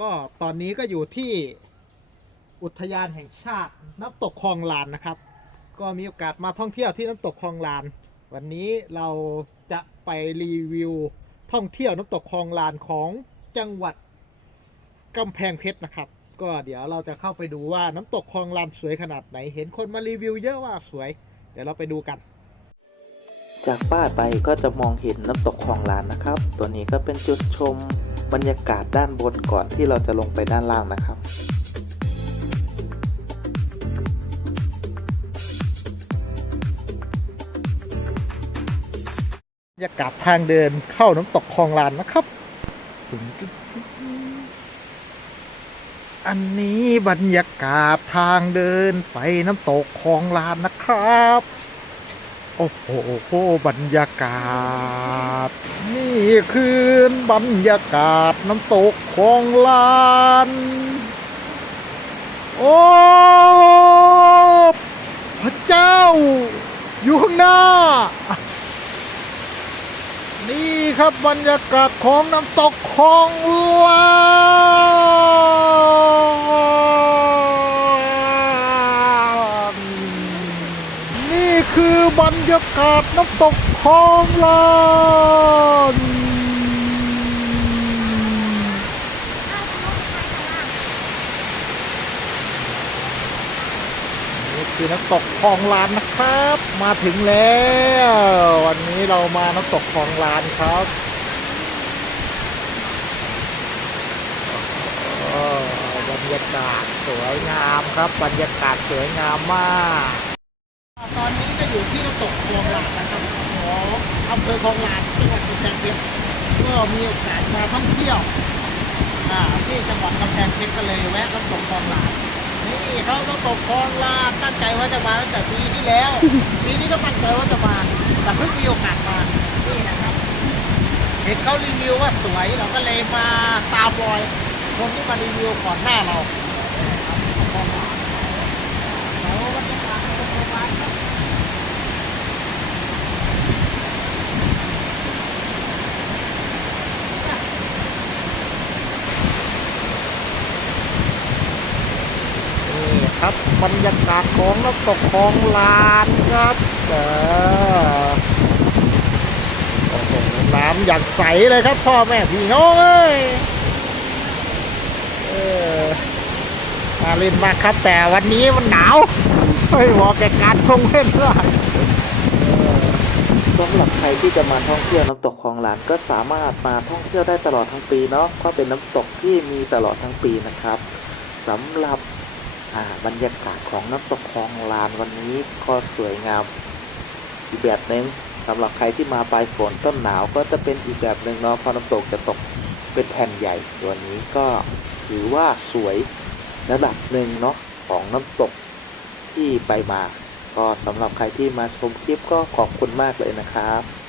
ก็ตอนนี้ก็อยู่ที่อุทยานแห่งชาติน้ำตกคลองลานนะครับ ก็มีโอกาสมาท่องเที่ยวที่น้ำตกคลองลาน วันนี้เราจะไปรีวิวท่องเที่ยวน้ำตกคลองลานของจังหวัดกำแพงเพชรนะครับ ก็เดี๋ยวเราจะเข้าไปดูว่าน้ำตกคลองลานสวยขนาดไหน เห็นคนมารีวิวเยอะว่าสวย เดี๋ยวเราไปดูกัน จากป้ายไปก็จะมองเห็นน้ำตกคลองลานนะครับ ตัวนี้ก็เป็นจุดชม บรรยากาศด้านบนก่อนที่เราจะลงไปด้านล่างนะครับบรรยากาศทางเดินเข้าน้ำตกคลองลานนะครับอันนี้บรรยากาศทางเดินไปน้ำตกคลองลานนะครับ โอ้โหบรรยากาศ นี่คือบรรยากาศน้ำตกคลองลาน โอ้พระเจ้า อยู่ข้างหน้า นี่ครับบรรยากาศของน้ำตกคลองลานนี่คือบ รรยากาศน้ำตกคลองลานนี่คือน้ำตกคลองลานนะครับ มาถึงแล้ว วันนี้เรามาน้ำตกคลองลานครับบรรยากาศสวยงามครับ บรรยากาศสวยงามมาก อยู่ที่น้ำตกคลองหลานนะครับของอำเภอคลองหลานจังหวัดกำแพงเพชรก็มีโอกาสมาท่องเที่ยวอ่าที่จังหวัดกำแพงเพชรก็เลยแวะน้ำตกคลองหลานนี่เขาน้ำตกคลองลานตั้งใจว่าจะมาตั้งแต่ปีที่แล้วปีนี้ก็ตั้งใจว่าจะมาแต่เพิ่งมีโอกาสมานี่นะครับ เห็นเขารีวิวว่าสวยเราก็เลยมาตามรอยคนที่มารีวิวก่อนหน้าเราครับแล้วบรรยากาศเป็นประมาณครับนี่ ครับบรรยากาศของน้ำตกคลองลานครับเออโอ้โหน้ำอย่างใสเลยครับพ่อแม่พี่น้องเอ้ยเออมาเล่นมากครับแต่วันนี้มันหนาวไม่เหมาะแก่การท่องเล่นด้วยสำหรับใครที่จะมาท่องเที่ยวน้ำตกคลองลานก็สามารถมาท่องเที่ยวได้ตลอดทั้งปีเนาะเพราะเป็นน้ำตกที่มีตลอดทั้งปีนะครับสำหรับ บรรยากาศของน้ำตกคลองลานวันนี้ก็สวยงามอีกแบบหนึ่งสำหรับใครที่มาปลายฝนต้นหนาวก็จะเป็นอีกแบบหนึ่งเนาะเพราะน้ำตกจะตกเป็นแผ่นใหญ่ตัวนี้ก็ถือว่าสวยระดับหนึ่งเนาะของน้ำตกที่ไปมา ก็สำหรับใครที่มาชมคลิปก็ขอบคุณมากเลยนะครับ